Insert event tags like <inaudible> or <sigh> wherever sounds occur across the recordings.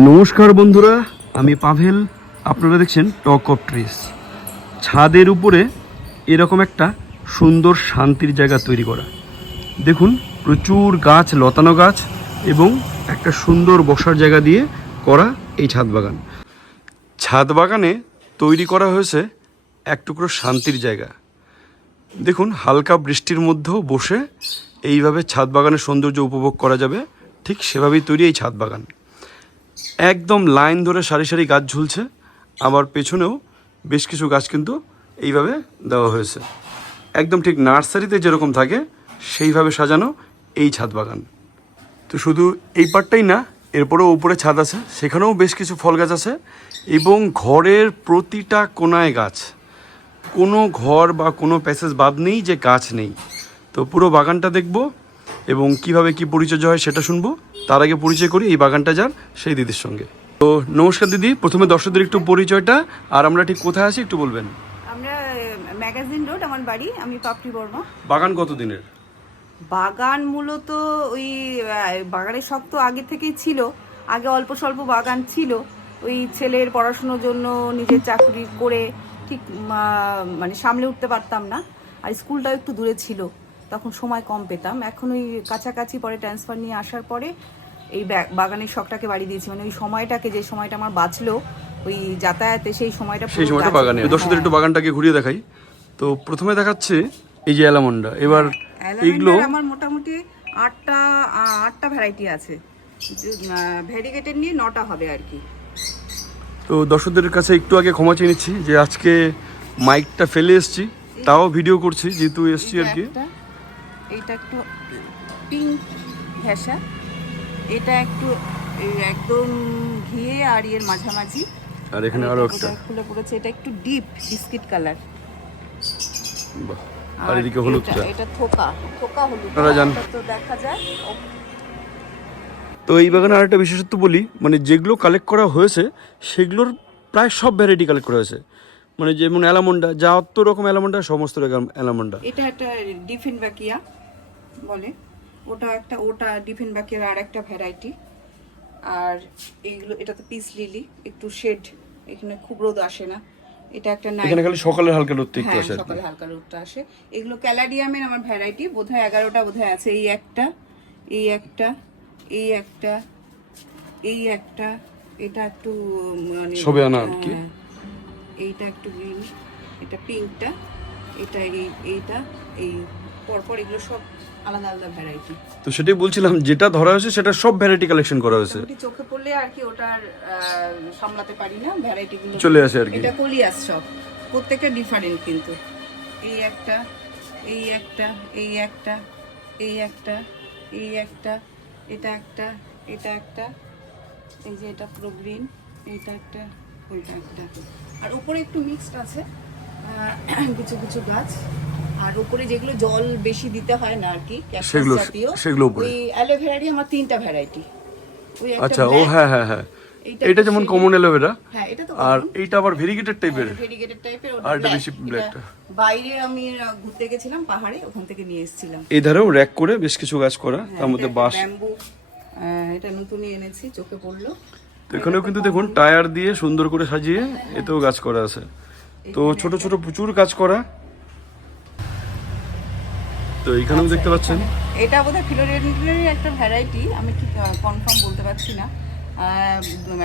নমস্কার বন্ধুরা, আমি পাভেল। আপনারা দেখছেন টক অফ ট্রিস ছাদের উপরে এরকম একটা সুন্দর শান্তির জায়গা তৈরি করা। দেখুন, প্রচুর গাছ, লতানো গাছ এবং একটা সুন্দর বসার জায়গা দিয়ে করা এই ছাদ বাগান। ছাদ বাগানে তৈরি করা হয়েছে এক টুকরো শান্তির জায়গা। দেখুন, হালকা বৃষ্টির মধ্যেও বসে এইভাবে ছাদ বাগানের সৌন্দর্য উপভোগ করা যাবে। ঠিক সেভাবেই তৈরি এই ছাদ বাগান। একদম লাইন ধরে সারি সারি গাছ ঝুলছে, আবার পেছনেও বেশ কিছু গাছ কিন্তু এইভাবে দেওয়া হয়েছে। একদম ঠিক নার্সারিতে যেরকম থাকে, সেইভাবে সাজানো এই ছাদ বাগান। তো শুধু এই পার্টটাই না, এরপরেও উপরে ছাদ আছে, সেখানেও বেশ কিছু ফল গাছ আছে এবং ঘরের প্রতিটা কোনায় গাছ। কোনো ঘর বা কোনো প্যাসেজ বাদ নেই যে গাছ নেই। তো পুরো বাগানটা দেখব এবং কীভাবে কি পরিচর্যা হয় সেটা শুনব। তার আগে পরিচয় করি এই বাগানটা যার সেই দিদির সঙ্গে। তো নমস্কার দিদি প্রথমে দর্শকদের একটু পরিচয়টা আর আমরা ঠিক কোথায় আছি একটু বলবেন। আমরা ম্যাগাজিন রোড আমার বাড়ি আমি পাপড়ি বর্মা। বাগান কত দিনের বাগান মূলত ওই বাগানের শখ তো আগে থেকেই ছিল। আগে অল্প স্বল্প বাগান ছিল। ওই ছেলের পড়াশোনার জন্য নিজের চাকরি করে ঠিক মানে সামলে উঠতে পারতাম না। আর স্কুলটাও একটু দূরে ছিল। তখন সময় কম পেতাম। এখন ওই কাছাকাছি পরে ট্রান্সফার নিয়ে আসার পরে এই বাগানের শখটাকে বাড়িয়ে দিয়েছি। মানে ওই সময়টাকে যে সময়টা আমার বাঁচলো ওই যাতায়াতে সেই সময়টা সেই সময়টা বাগানে। দর্শকদের একটু বাগানটাকে ঘুরিয়ে দেখাই। তো প্রথমে দেখাচ্ছে এই যে অ্যালামন্ডা। এবার এইগুলো আমার মোটামুটি আটটা আটটা ভ্যারাইটি আছে। ভ্যারিগেটেড নিয়ে নটা হবে আর কি। তো দর্শকদের কাছে একটু আগে ক্ষমা চেয়ে নিচ্ছি যে আজকে মাইকটা ফেলে এসেছি। তাও ভিডিও করছি যেহেতু এসছি আর কি। একটা, এইটা একটু পিঙ্ক ঘেঁষা। এটা একটু একদম ঘিয়ে আর ইয়ের মাঝামাঝি। আর এখানে আরও একটা। ফুলে পড়েছে। এটা একটু ডিপ বিস্কিট কালার বাহ। আর এদিকে হলুদটা। এটা থোকা। থোকা হলুদ। তো দেখা যায়। তো এই বাগানে আরেকটা বিশেষত্ব বলি মানে যেগুলো কালেক্ট করা হয়েছে সেগুলোর প্রায় সব ভ্যারাইটি কালেক্ট করা হয়েছে। মানে যেমন অ্যালামন্ডা যা অত রকম অ্যালামন্ডা সমস্ত রকম অ্যালামন্ডা। এটা একটা ডিফেন ব্যাকিয়া বলে। ওটা একটা ওটা ডিফেন ব্যাকিয়ার আর একটা ভ্যারাইটি আর এইগুলো এটা তো পিস লিলি একটু শেড এখানে খুব রোদ আসে না। এটা একটা নাইট এখানে খালি সকালের হালকা রোদ একটু হ্যাঁ আসে সকালে হালকা রোদটা আসে। এগুলো ক্যালাডিয়ামের আমার ভ্যারাইটি বোধহয় এগারোটা বোধহয় আছে। এই একটা এই একটা এই একটা এই একটা এটা একটু মানে সবে আনা আর কি। হ্যাঁ, এইটা একটু গ্রিন এটা পিঙ্কটা এটা এই এইটা এই পরপর এগুলো সব আলাদা আলাদা ভ্যারাইটি তো সেটাই বলছিলাম যেটা ধরা হয়েছে সেটা সব ভ্যারাইটি কালেকশন করা হয়েছে। মোটামুটি চোখে পড়লে আর কি ওটার সামলাতে পারি না ভ্যারাইটি গুলো চলে আসে আর কি। এটা কলিয়াস সব। প্রত্যেকটা ডিফারেন্ট কিন্তু। এই একটা এই একটা এই একটা এই একটা এই একটা এটা একটা এটা একটা। এই যে এটা পুরো গ্রিন এইটা একটা ওইটা একটা। আর উপরে একটু মিক্সড আছে কিছু কিছু গাছ। আর উপরে যেগুলো জল বেশি দিতে হয় না আর কি সেগুলো- সেগুলো উপরে। ওই অ্যালোভেরারই আমার তিনটা ভ্যারাইটি আচ্ছা ও হ্যাঁ হ্যাঁ হ্যাঁ। এটা যেমন কমন এলোভেরা হ্যাঁ এটা তো আর। এইটা আবার ভেরিগেটেড টাইপের ভেরিগেটেড টাইপের আর এটা বেশি black টা। বাইরে আমি ঘুরতে গেছিলাম পাহাড়ে ওখান থেকে নিয়ে এসেছিলাম। এই ধারেও র্যাক করে বেশ কিছু গাছ করা তার মধ্যে বাঁশ। এটা নতুনই এনেছি চোখে পড়ল। এখানেও কিন্তু দেখুন টায়ার দিয়ে সুন্দর করে সাজিয়ে এতেও গাছ করা আছে। তো ছোট ছোট প্রচুর কাজ করা। তো এখানেও দেখতে পাচ্ছেন? এটা বোধহয় ফিলোডেন্ড্রনের একটা ভ্যারাইটি আমি ঠিক কনফার্ম বলতে পারছি না।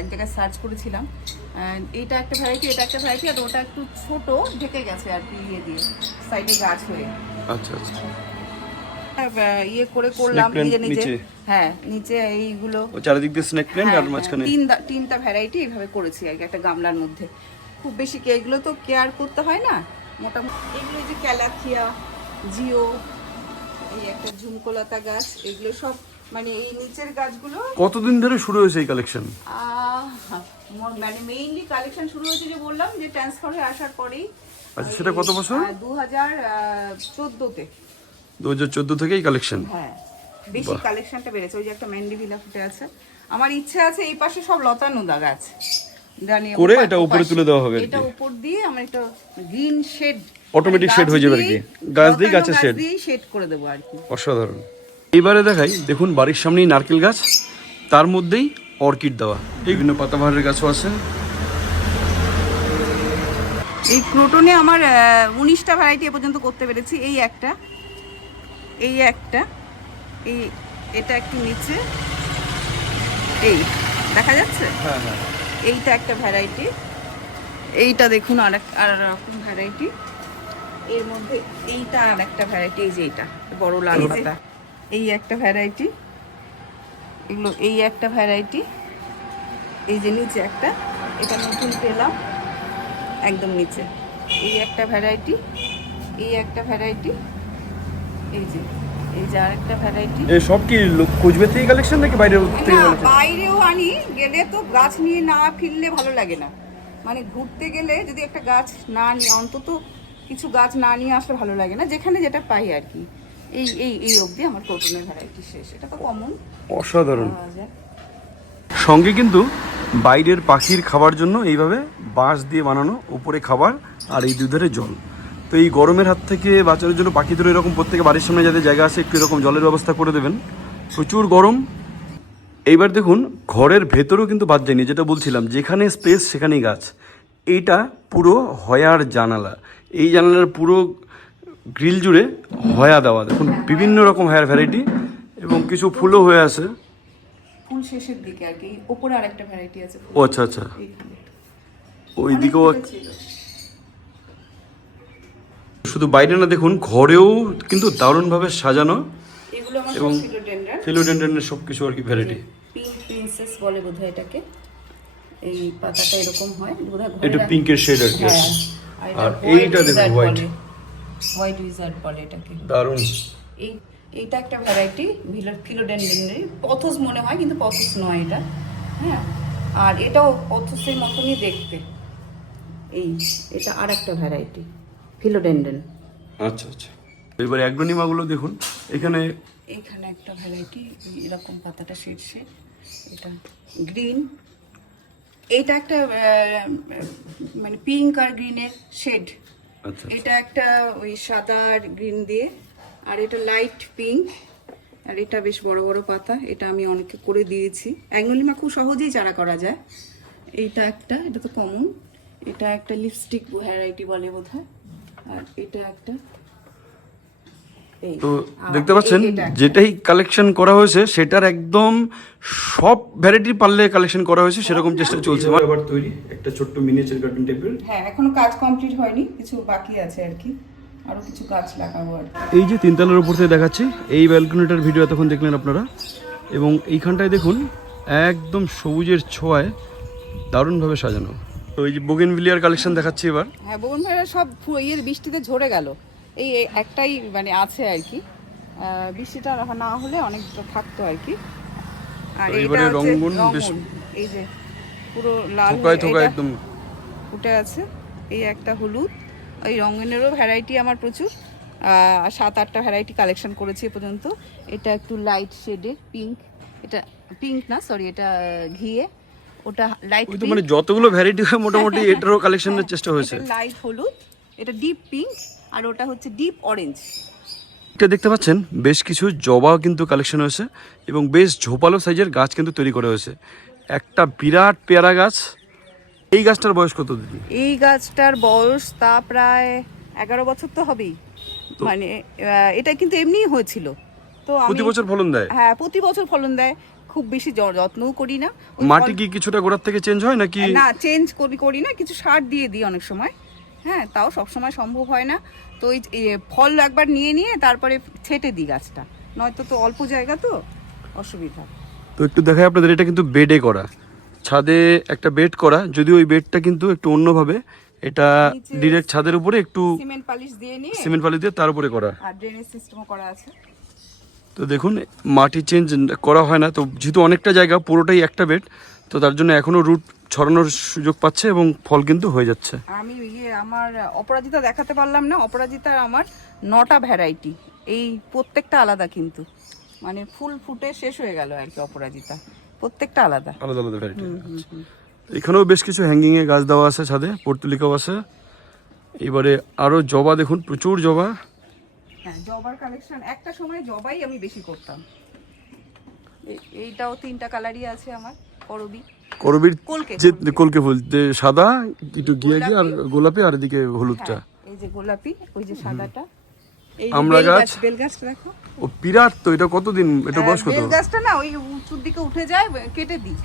এক জায়গায় সার্চ করেছিলাম। এইটা একটা ভ্যারাইটি এটা একটা ভ্যারাইটি আর ওটা একটু ছোট ঢেকে গেছে আর কি ইয়ে দিয়ে সাইডে গাছ হয়ে। আচ্ছা আচ্ছা। ইয়ে করে করলাম নিজে নিজে। নিচে? হ্যাঁ নিচে এইগুলো। চারিদিক দিয়ে স্নেক প্ল্যান্ট হ্যাঁ, আর হ্যাঁ, মাঝখানে? তিনটা ভ্যারাইটি এইভাবে করেছি আর একটা গামলার মধ্যে। খুব বেশি কে এগুলো তো কেয়ার করতে হয় না? মোটামুটি এগুলো যে ক্যালাথিয়া জিও এই একটা ঝুমকোলতা গাছ এগুলো সব মানে এই নিচের গাছগুলো কতদিন ধরে শুরু হয়েছে এই কালেকশন মানে মেইনলি কালেকশন শুরু হয়েছে যে বললাম যে ট্রান্সফার হয়ে আসার পরেই। আচ্ছা সেটা কত বছর? দু হাজার চোদ্দোতে। দু হাজার চোদ্দ থেকে এই কালেকশন হ্যাঁ বেশি কালেকশনটা বেড়েছে ওই যে একটা মেন্ডি ভিলা ফুটে আছে। আমার ইচ্ছে আছে এই পাশে সব লতানুদা গাছ। করে এটা উপরে তুলে দেওয়া হবে এটা উপর দিয়ে আমার একটা গ্রিন শেড Automatic শেড হয়ে যাবে আর কি। গাছ দিয়েই গাছের শেড দিয়ে শেড করে দেবো আর কি। অসাধারণ। এবারে দেখাই দেখুন বাড়ির সামনেই নারকেল গাছ তার মধ্যেই অর্কিড দেওয়া। বিভিন্ন পাতাবাহারের গাছও আছে। এই ক্রোটনে আমার উনিশটা ভ্যারাইটি এ পর্যন্ত করতে পেরেছি। এই একটা এই একটা এই এটা একটু নিচে। এই দেখা যাচ্ছে? হ্যাঁ হ্যাঁ। এইটা একটা ভ্যারাইটি এইটা দেখুন আর এক আর রকম ভ্যারাইটি এর মধ্যে এইটা আর একটা ভ্যারাইটি এই যে এইটা বড় লাল পাতা। এই একটা ভ্যারাইটি এগুলো এই একটা ভ্যারাইটি এই যে নিচে একটা এটা নতুন পেলাম একদম নিচে। এই একটা ভ্যারাইটি এই একটা ভ্যারাইটি এই যে এই যে আরেকটা ভ্যারাইটি এই সব কি লোক- থেকে কালেকশন নাকি বাইরের থেকে না বাইরেও আনি গেলে তো গাছ নিয়ে না ফিরলে ভালো লাগে না। মানে ঘুরতে গেলে যদি একটা গাছ না নিয়ে অন্তত কিছু গাছ না নিয়ে আসলে ভালো লাগে না যেখানে যেটা পাই আর কি। এই এই এই অবধি আমার প্রোটনের ভ্যারাইটি শেষ। এটা তো কমন অসাধারণ। সঙ্গে কিন্তু বাইরের পাখির খাবার জন্য এইভাবে বাঁশ দিয়ে বানানো উপরে খাবার আর এই দুধারে জল। তো এই গরমের হাত থেকে বাঁচানোর জন্য পাখিদের এরকম প্রত্যেকে বাড়ির সামনে যাদের জায়গা আছে একটু এরকম জলের ব্যবস্থা করে দেবেন। প্রচুর গরম। এইবার দেখুন ঘরের ভেতরেও কিন্তু বাদ যায়নি যেটা বলছিলাম যেখানে স্পেস সেখানেই গাছ। এইটা পুরো হয়ার জানালা। এই জানালার পুরো গ্রিল জুড়ে হয়া দেওয়া। দেখুন বিভিন্ন রকম হয়ার ভ্যারাইটি এবং কিছু ফুলও হয়ে আছে। ফুল শেষের দিকে আর কি ওপরে আরেকটা ভ্যারাইটি আছে ও আচ্ছা আচ্ছা। ওই দিকেও শুধু বাইরে না দেখুন ঘরেও কিন্তু দারুণভাবে সাজানো এবং- ফিলোডেন্ড্রনের সব কিছু আর কি ভ্যারাইটি পিঙ্ক প্রিন্সেস বলে বোধহয় এটাকে। এই পাতাটা এরকম হয় বোধহয় এটা পিঙ্কের শেড আর কি হ্যাঁ। আর এইটা দেখুন। বলে। হোয়াইট উইজার্ড বলে এটাকে? দারুণ। এই এইটা একটা ভ্যারাইটি ফিলোডেন্ড্রনের পথস মনে হয় কিন্তু পথস নয় এটা। হ্যাঁ? আর এটাও পথসের মতনই দেখতে। এই এটা আর একটা ভ্যারাইটি ফিলোডেন্ড্রন আচ্ছা আচ্ছা। এবার অ্যাগ্রোনিমাগুলো দেখুন। এখানে এখানে একটা ভ্যারাইটি এরকম পাতাটা শীর্ষে। এটা গ্রিন এইটা একটা মানে পিঙ্ক আর গ্রিনের শেড আচ্ছা এটা একটা ওই সাদা আর গ্রিন দিয়ে আর এটা লাইট পিঙ্ক আর এটা বেশ বড় বড় পাতা এটা আমি অনেকে করে দিয়েছি। অ্যাগনোলিমা খুব সহজেই চারা করা যায়। এইটা একটা এটা তো কমন এটা একটা লিপস্টিক ভ্যারাইটি বলে বোধহয় আর এটা একটা তো দেখতে পাচ্ছেন। যেটাই কালেকশন করা হয়েছে সেটার একদম সব ভ্যারাইটি পারলে কালেকশন করা হয়েছে সেরকম চেষ্টা চলছে। এবার তৈরি একটা ছোট্ট মিনিয়েচার গার্ডেন টাইপের হ্যাঁ এখনও কাজ কমপ্লিট হয়নি কিছু বাকি আছে আর কি। আরও কিছু গাছ লাগাবো আর এই যে তিনতলার উপর থেকে দেখাচ্ছি এই ব্যালকনিটার ভিডিও এতক্ষণ দেখলেন আপনারা। এবং এইখানটায় দেখুন একদম সবুজের ছোঁয়ায় দারুণভাবে সাজানো। তো এই যে বোগেনভিলিয়ার কালেকশন দেখাচ্ছি এবার। হ্যাঁ বগুন ভাইরা সব ইয়ের বৃষ্টিতে ঝরে গেল। এই এই একটাই মানে আছে আর কি। বৃষ্টিটা না হলে অনেকটা থাকতো আর কি। আর এইটা রঙ্গন। এই যে পুরো লাল থোকায় থোকায় একদম। ফুটে আছে। এই একটা হলুদ। ওই রঙিনেরও ভ্যারাইটি আমার প্রচুর। সাত আটটা ভ্যারাইটি কালেকশন করেছি এ পর্যন্ত। এটা একটু লাইট শেডের পিঙ্ক এটা পিঙ্ক না সরি এটা ঘিয়ে। ওটা লাইট তো মানে যতগুলো ভ্যারাইটি হয় মোটামুটি <laughs> এটারও কালেকশনের চেষ্টা হয়েছে। লাইট হলুদ। এটা ডিপ পিঙ্ক আর ওটা হচ্ছে ডিপ অরেঞ্জ এটা দেখতে পাচ্ছেন? বেশ কিছু জবা কিন্তু কালেকশন হয়েছে এবং বেশ ঝোপালো সাইজের গাছ কিন্তু তৈরি করা হয়েছে। একটা বিরাট পেয়ারা গাছ। এই গাছটার বয়স কত দিদি? এই গাছটার বয়স তা প্রায় এগারো বছর তো হবেই। মানে এটা কিন্তু এমনিই হয়েছিল। তো প্রতি বছর ফলন দেয়? হ্যাঁ প্রতি বছর ফলন দেয়। খুব বেশি যত্নও করি না। মাটি কি কিছুটা গোড়ার থেকে চেঞ্জ হয় নাকি না চেঞ্জ করি করি না। কিছু সার দিয়ে দিই অনেক সময়। হ্যাঁ তাও সব সময় সম্ভব হয় না। তো ওই ফল একবার নিয়ে নিয়ে তারপরে ছেটে দিই গাছটা। নয়তো তো অল্প জায়গা তো অসুবিধা। তো একটু দেখাই আপনাদের এটা কিন্তু বেডে করা। ছাদে একটা বেড করা যদিও ওই বেডটা কিন্তু একটু অন্যভাবে। এটা ডিরেক্ট ছাদের উপরে একটু সিমেন্ট পালিশ দিয়ে নিয়ে সিমেন্ট বালি দিয়ে তার উপরে করা। আর ড্রেনেজ সিস্টেমও করা আছে। তো দেখুন মাটি চেঞ্জ করা হয় না। তো যেহেতু অনেকটা জায়গা পুরোটাই একটা বেড তো তার জন্য এখনও রুট ছড়ানোর সুযোগ পাচ্ছে এবং ফল কিন্তু হয়ে যাচ্ছে। আমি আমার অপরাজিতা দেখাতে পারলাম না। অপরাজিতার আমার নটা ভ্যারাইটি এই প্রত্যেকটা আলাদা কিন্তু। মানে ফুল ফুটে শেষ হয়ে গেল আর কি অপরাজিতা। প্রত্যেকটা আলাদা। আলাদা আলাদা ভ্যারাইটি এখানেও বেশ কিছু হ্যাঙ্গিং এ গাছ দেওয়া আছে ছাদে পর্তুলিকাও আছে। এবারে আরও জবা দেখুন প্রচুর জবা। হ্যাঁ জবার কালেকশন একটা সময় জবাই আমি বেশি করতাম। এইটাও তিনটা কালারই আছে আমার করবি করবির যে কলকে। ফুল যে সাদা একটু গিয়ে গিয়ে আর গোলাপি আর এদিকে হলুদটা। হ্যাঁ, এই যে গোলাপি ওই যে সাদাটা। বেল গাছ। দেখো। ও তো এটা কতদিন এটা বয়স কত? হ্যাঁ, বেল গাছটা না ওই উঁচুর দিকে উঠে যায় কেটে দিই।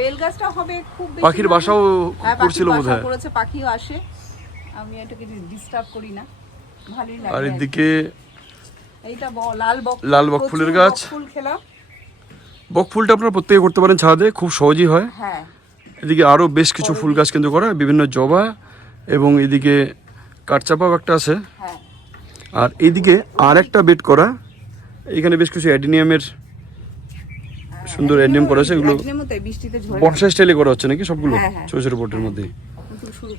বেল গাছটা হবে খুব বেশি পাখির বাসাও হ্যাঁ, করছিল বোধহয়। করেছে পাখিও আসে। আমি এটাকে ডিস্টার্ব করি না। ভালোই লাগে আর এদিকে এইটা লাল বক লাল বক ফুলের গাছ। ফুল খেলাম। বক ফুলটা আপনারা প্রত্যেকে করতে পারেন ছাদে খুব সহজই হয়। হ্যাঁ। এদিকে আরও বেশ কিছু ফুল গাছ কিন্তু করা বিভিন্ন জবা এবং এদিকে কাঠচাপাও একটা আছে। হ্যাঁ। আর এইদিকে আর একটা বেড করা এখানে বেশ কিছু অ্যাডিনিয়ামের সুন্দর অ্যাডিনিয়াম করা আছে এগুলো বর্ষা স্টাইলে করা হচ্ছে নাকি সবগুলো? হ্যাঁ, হ্যাঁ। ছোট ছোট পটের মধ্যে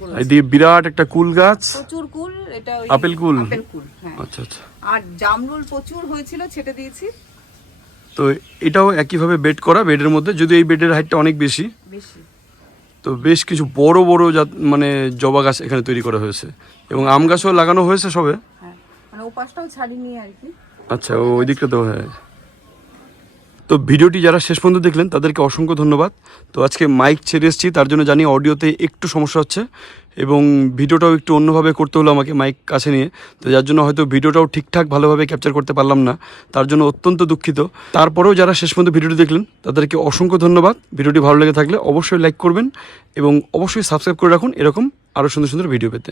করে আর এদিকে বিরাট একটা কুল গাছ। প্রচুর কুল এটা আপেল কুল? হ্যাঁ। আচ্ছা আচ্ছা। আর জামরুল প্রচুর হয়েছিল ছেটে দিয়েছি। তো এটাও একইভাবে বেড করা বেডের মধ্যে যদি এই বেডের হাইটটা অনেক বেশি। তো বেশ কিছু বড় বড় জাত মানে জবা গাছ এখানে তৈরি করা হয়েছে। এবং আম গাছও লাগানো হয়েছে সবে। হ্যাঁ মানে ওপাশটাও ছাড়িনি আর কি। আচ্ছা ওই দিকটা তো হ্যাঁ। তো ভিডিওটি যারা শেষ পর্যন্ত দেখলেন, তাদেরকে অসংখ্য ধন্যবাদ। তো আজকে মাইক ছেড়ে এসেছি, তার জন্য জানি অডিওতে একটু সমস্যা হচ্ছে এবং ভিডিওটাও একটু অন্যভাবে করতে হলো আমাকে মাইক কাছে নিয়ে। তো যার জন্য হয়তো ভিডিওটাও ঠিকঠাক ভালোভাবে ক্যাপচার করতে পারলাম না, তার জন্য অত্যন্ত দুঃখিত। তারপরেও যারা শেষ পর্যন্ত ভিডিওটি দেখলেন, তাদেরকে অসংখ্য ধন্যবাদ। ভিডিওটি ভালো লেগে থাকলে অবশ্যই লাইক করবেন এবং অবশ্যই সাবস্ক্রাইব করে রাখুন, এরকম আরও সুন্দর সুন্দর ভিডিও পেতে।